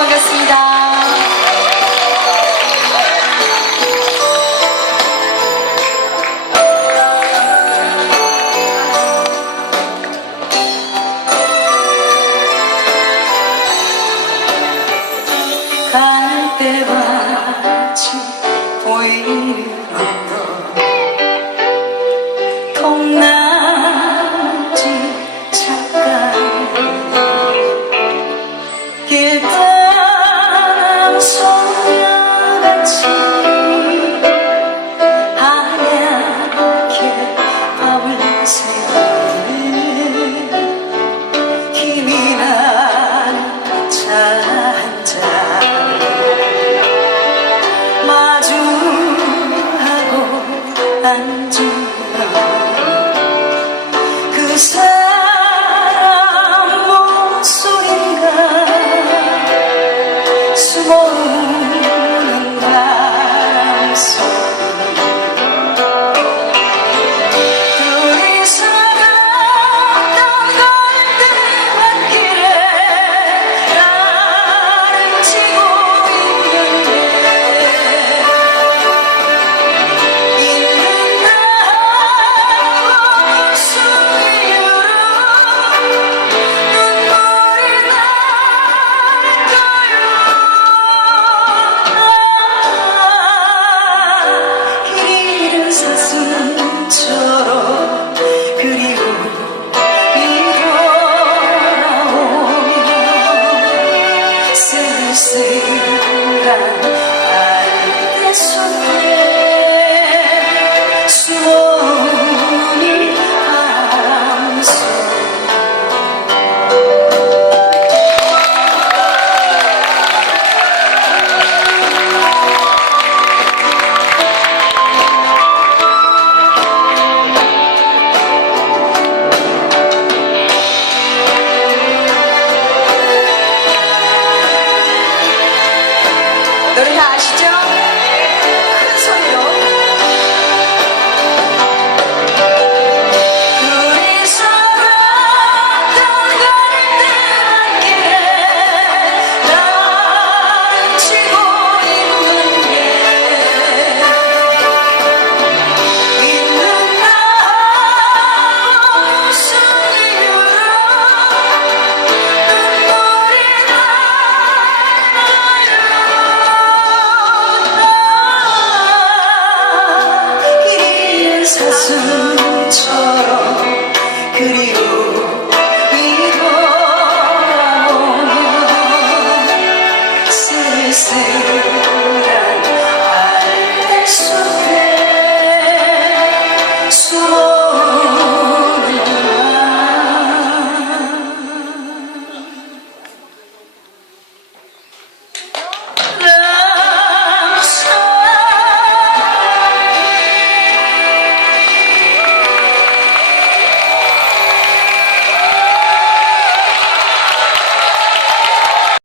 반갑습니다. 갈대밭이 보이는 언덕 통나지 차가운 길 따라 소녀같이 하얗게 밥을 새우는 힘이 나는 차 한 잔 마주하고 앉으면 그 사람 목소리가 숨어우는 바람소리 둘이서 걷던 갈대밭길에 나를 지고 있는데 있는 나하고 목소리로 눈물이 날까요. 길 잃은 사슴처럼 그리움이 돌아오며 쓸쓸한 갈대숲에 숨어우는 바람소리. 노래 다 아시죠?